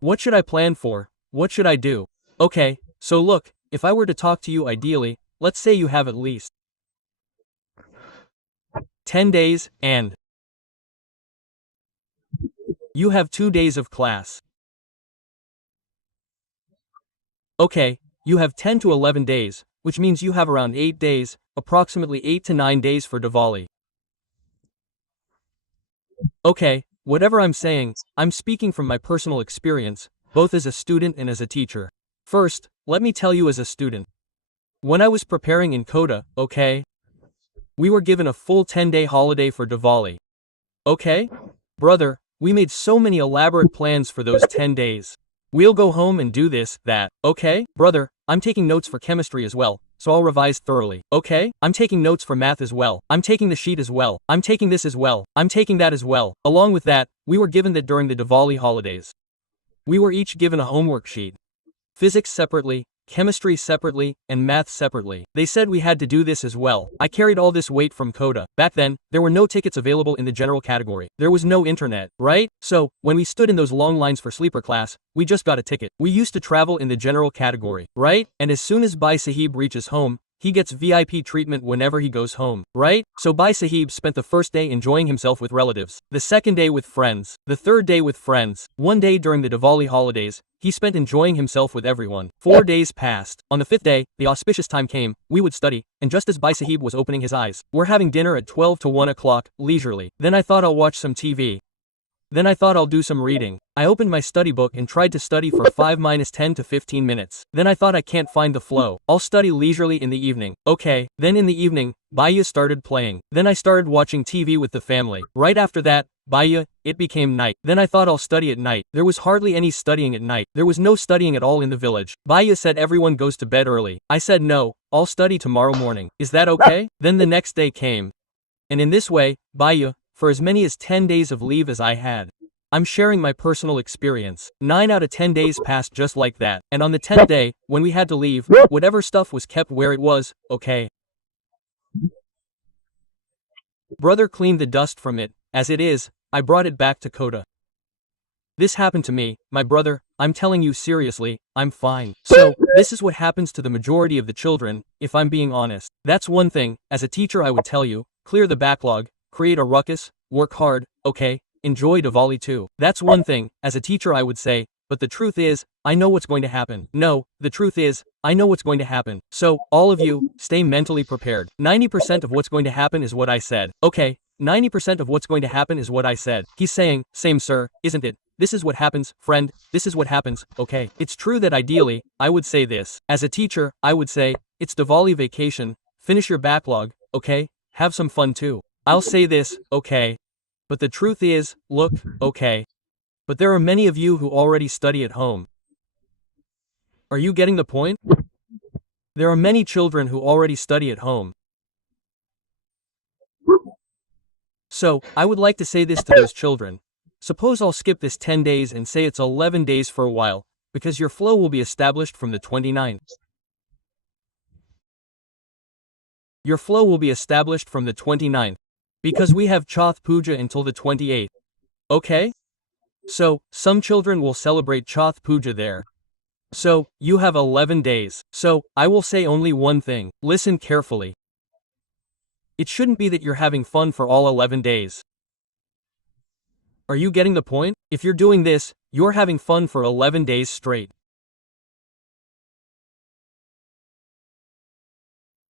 What should I plan for? What should I do? Okay, so look, if I were to talk to you ideally, let's say you have at least 10 days, and you have 2 days of class. Okay, you have 10 to 11 days, which means you have around 8 days, approximately 8 to 9 days for Diwali. Okay, whatever I'm saying, I'm speaking from my personal experience, both as a student and as a teacher. First, let me tell you as a student. When I was preparing in Kota, okay, we were given a full 10-day holiday for Diwali. Okay? Brother, we made so many elaborate plans for those 10 days. We'll go home and do this, that, okay? Brother, I'm taking notes for chemistry as well, so I'll revise thoroughly, okay? I'm taking notes for math as well. I'm taking the sheet as well. I'm taking this as well. I'm taking that as well. Along with that, we were given that during the Diwali holidays. We were each given a homework sheet. Physics separately, chemistry separately, and math separately. They said we had to do this as well. I carried all this weight from Kota. Back then, there were no tickets available in the general category. There was no internet, right? So, when we stood in those long lines for sleeper class, we just got a ticket. We used to travel in the general category, right? And as soon as Bhai Sahib reaches home, he gets VIP treatment whenever he goes home, right? So Bhai Sahib spent the first day enjoying himself with relatives, the second day with friends, the third day with friends, one day during the Diwali holidays, he spent enjoying himself with everyone. 4 days passed. On the 5th day, the auspicious time came, we would study, and just as Bhai Sahib was opening his eyes, we're having dinner at 12 to 1 o'clock, leisurely. Then I thought I'll watch some TV. Then I thought I'll do some reading. I opened my study book and tried to study for 5-10 to 15 minutes. Then I thought I can't find the flow. I'll study leisurely in the evening. Okay, then in the evening, Bhaiya started playing. Then I started watching TV with the family. Right after that, Bhaiya, it became night. Then I thought I'll study at night. There was hardly any studying at night. There was no studying at all in the village. Bhaiya said everyone goes to bed early. I said no, I'll study tomorrow morning. Is that okay? Then the next day came. And in this way, Bhaiya, for as many as 10 days of leave as I had. I'm sharing my personal experience. 9 out of 10 days passed just like that. And on the 10th day, when we had to leave, whatever stuff was kept where it was, okay. Brother cleaned the dust from it. As it is, I brought it back to Kota. This happened to me, my brother, I'm telling you seriously, I'm fine. So, this is what happens to the majority of the children, if I'm being honest. That's one thing, as a teacher I would tell you, clear the backlog, create a ruckus, work hard, okay, enjoy Diwali too. That's one thing, as a teacher I would say, but the truth is, I know what's going to happen. No, the truth is, I know what's going to happen. So, all of you, stay mentally prepared. 90% of what's going to happen is what I said. Okay, 90% of what's going to happen is what I said. He's saying, same sir, isn't it? This is what happens, friend, this is what happens, okay. It's true that ideally, I would say this. As a teacher, I would say, it's Diwali vacation, finish your backlog, okay, have some fun too. I'll say this, okay. But the truth is, look, okay. But there are many of you who already study at home. Are you getting the point? There are many children who already study at home. So, I would like to say this to those children. Suppose I'll skip this 10 days and say it's 11 days for a while, because your flow will be established from the 29th. Your flow will be established from the 29th. Because we have Chauth Puja until the 28th. Okay? So, some children will celebrate Chauth Puja there. So, you have 11 days. So, I will say only one thing. Listen carefully. It shouldn't be that you're having fun for all 11 days. Are you getting the point? If you're doing this, you're having fun for 11 days straight.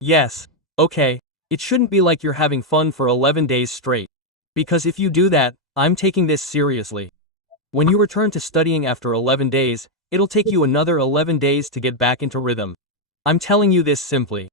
Yes. Okay. It shouldn't be like you're having fun for 11 days straight. Because if you do that, I'm taking this seriously. When you return to studying after 11 days, it'll take you another 11 days to get back into rhythm. I'm telling you this simply.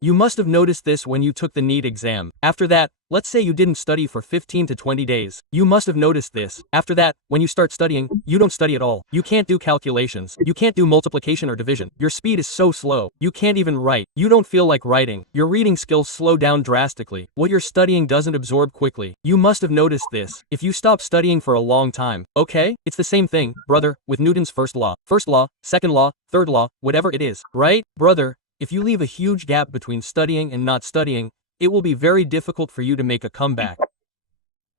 You must have noticed this when you took the NEET exam. After that, let's say you didn't study for 15 to 20 days. You must have noticed this. After that, when you start studying, you don't study at all. You can't do calculations. You can't do multiplication or division. Your speed is so slow. You can't even write. You don't feel like writing. Your reading skills slow down drastically. What you're studying doesn't absorb quickly. You must have noticed this. If you stop studying for a long time, okay? It's the same thing, brother, with Newton's first law. First law, second law, third law, whatever it is, right? Brother, if you leave a huge gap between studying and not studying, it will be very difficult for you to make a comeback.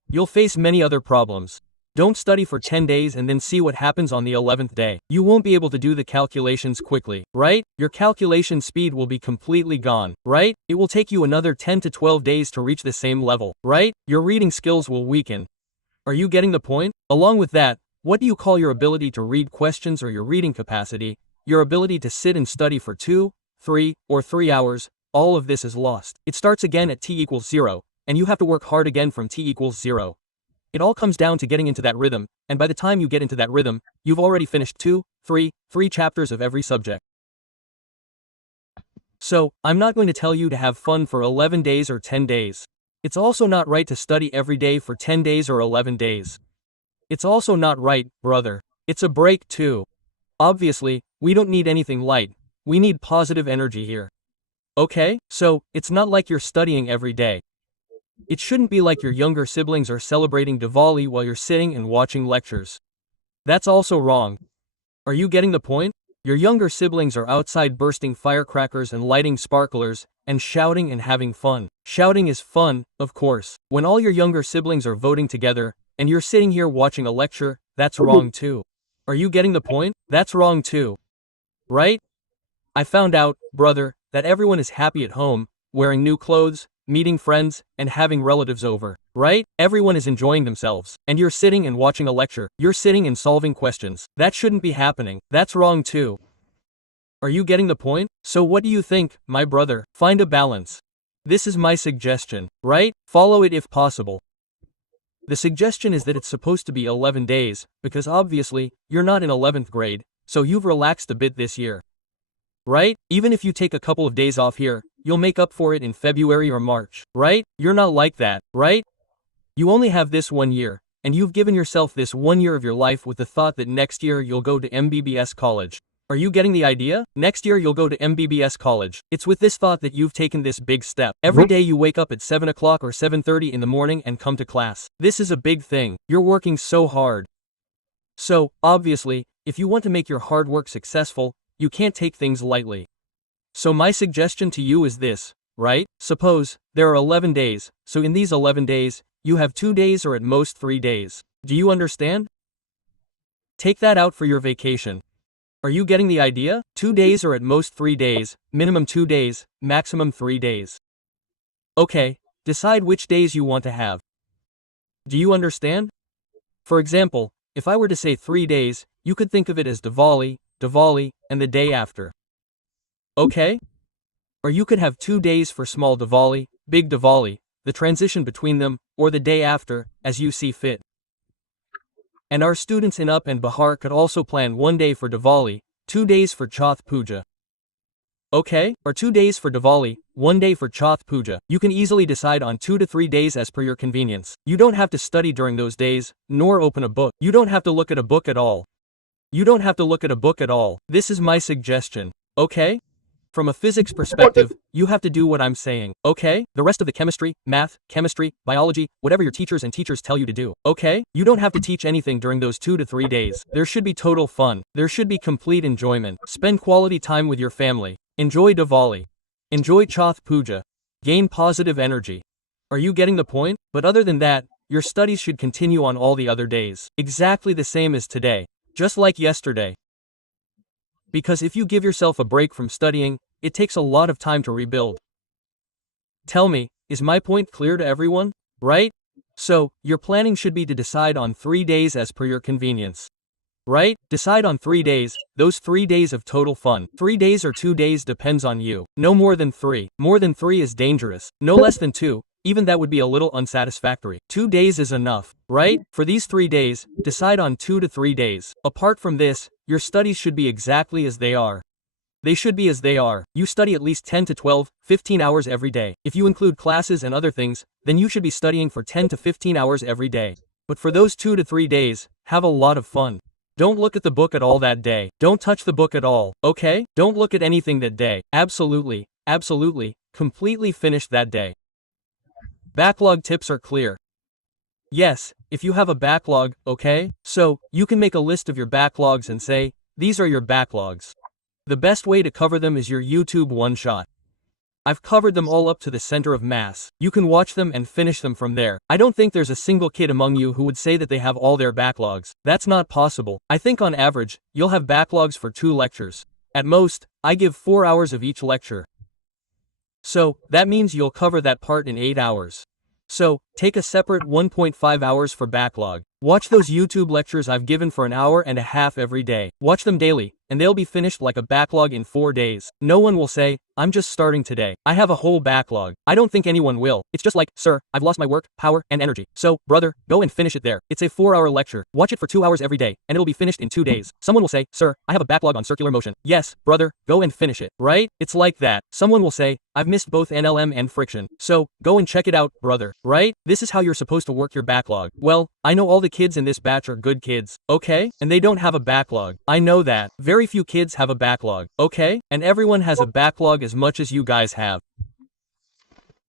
You'll face many other problems. Don't study for 10 days and then see what happens on the 11th day. You won't be able to do the calculations quickly, right? Your calculation speed will be completely gone, right? It will take you another 10 to 12 days to reach the same level, right? Your reading skills will weaken. Are you getting the point? Along with that, what do you call your ability to read questions or your reading capacity? Your ability to sit and study for 2, 3, or 3 hours, all of this is lost. It starts again at t equals 0, and you have to work hard again from t equals 0. It all comes down to getting into that rhythm, and by the time you get into that rhythm, you've already finished 2, 3 chapters of every subject. So, I'm not going to tell you to have fun for 11 days or 10 days. It's also not right to study every day for 10 days or 11 days. It's also not right, brother. It's a break too. Obviously, we don't need anything light. We need positive energy here. Okay? So, it's not like you're studying every day. It shouldn't be like your younger siblings are celebrating Diwali while you're sitting and watching lectures. That's also wrong. Are you getting the point? Your younger siblings are outside bursting firecrackers and lighting sparklers, and shouting and having fun. Shouting is fun, of course. When all your younger siblings are voting together, and you're sitting here watching a lecture, that's wrong too. Are you getting the point? That's wrong too. Right? I found out, brother, that everyone is happy at home, wearing new clothes, meeting friends, and having relatives over, right? Everyone is enjoying themselves, and you're sitting and watching a lecture, you're sitting and solving questions. That shouldn't be happening, that's wrong too. Are you getting the point? So what do you think, my brother? Find a balance. This is my suggestion, right? Follow it if possible. The suggestion is that it's supposed to be 11 days, because obviously, you're not in 11th grade, so you've relaxed a bit this year. Right? Even if you take a couple of days off here, you'll make up for it in February or March, right? You're not like that, right? You only have this 1 year, and you've given yourself this 1 year of your life with the thought that next year you'll go to MBBS college. Are you getting the idea? Next year you'll go to MBBS college. It's with this thought that you've taken this big step. Every day you wake up at 7 o'clock or 7:30 in the morning and come to class. This is a big thing. You're working so hard. So, obviously, if you want to make your hard work successful, you can't take things lightly. So my suggestion to you is this, right? Suppose there are 11 days, so in these 11 days, you have 2 days or at most 3 days. Do you understand? Take that out for your vacation. Are you getting the idea? 2 days or at most 3 days, minimum 2 days, maximum 3 days. Okay, decide which days you want to have. Do you understand? For example, if I were to say 3 days, you could think of it as Diwali, and the day after. Okay? Or you could have 2 days for small Diwali, big Diwali, the transition between them, or the day after, as you see fit. And our students in Up and Bihar could also plan 1 day for Diwali, 2 days for Chauth Puja. Okay? Or 2 days for Diwali, 1 day for Chauth Puja. You can easily decide on 2 to 3 days as per your convenience. You don't have to study during those days, nor open a book. You don't have to look at a book at all. You don't have to look at a book at all. This is my suggestion. Okay? From a physics perspective, you have to do what I'm saying. Okay? The rest of the chemistry, math, chemistry, biology, whatever your teachers tell you to do. Okay? You don't have to teach anything during those 2 to 3 days. There should be total fun. There should be complete enjoyment. Spend quality time with your family. Enjoy Diwali. Enjoy Chauth Puja. Gain positive energy. Are you getting the point? But other than that, your studies should continue on all the other days. Exactly the same as today. Just like yesterday. Because if you give yourself a break from studying, it takes a lot of time to rebuild. Tell me, is my point clear to everyone? Right? So, your planning should be to decide on 3 days as per your convenience. Right? Decide on 3 days, those 3 days of total fun. 3 days or 2 days depends on you. No more than 3. More than 3 is dangerous. No less than 2. Even that would be a little unsatisfactory. 2 days is enough, right? For these 3 days, decide on 2 to 3 days. Apart from this, your studies should be exactly as they are. They should be as they are. You study at least 10 to 12, 15 hours every day. If you include classes and other things, then you should be studying for 10 to 15 hours every day. But for those 2 to 3 days, have a lot of fun. Don't look at the book at all that day. Don't touch the book at all, okay? Don't look at anything that day. Absolutely, completely finish that day. Backlog tips are clear. Yes, if you have a backlog, okay? So, you can make a list of your backlogs and say, these are your backlogs. The best way to cover them is your YouTube one-shot. I've covered them all up to the center of mass. You can watch them and finish them from there. I don't think there's a single kid among you who would say that they have all their backlogs. That's not possible. I think on average, you'll have backlogs for 2 lectures. At most, I give 4 hours of each lecture. So, that means you'll cover that part in 8 hours. So, take a separate 1.5 hours for backlog. Watch those YouTube lectures I've given for an hour and a half every day. Watch them daily, and they'll be finished like a backlog in 4 days. No one will say, I'm just starting today. I have a whole backlog. I don't think anyone will. It's just like, sir, I've lost my work, power, and energy. So, brother, go and finish it there. It's a 4-hour lecture. Watch it for 2 hours every day, and it'll be finished in 2 days. Someone will say, sir, I have a backlog on circular motion. Yes, brother, go and finish it. Right? It's like that. Someone will say, I've missed both NLM and friction. So, go and check it out, brother. Right? This is how you're supposed to work your backlog. Well, I know all the kids in this batch are good kids, okay? And they don't have a backlog. I know that. Very few kids have a backlog, okay? And everyone has a backlog as much as you guys have.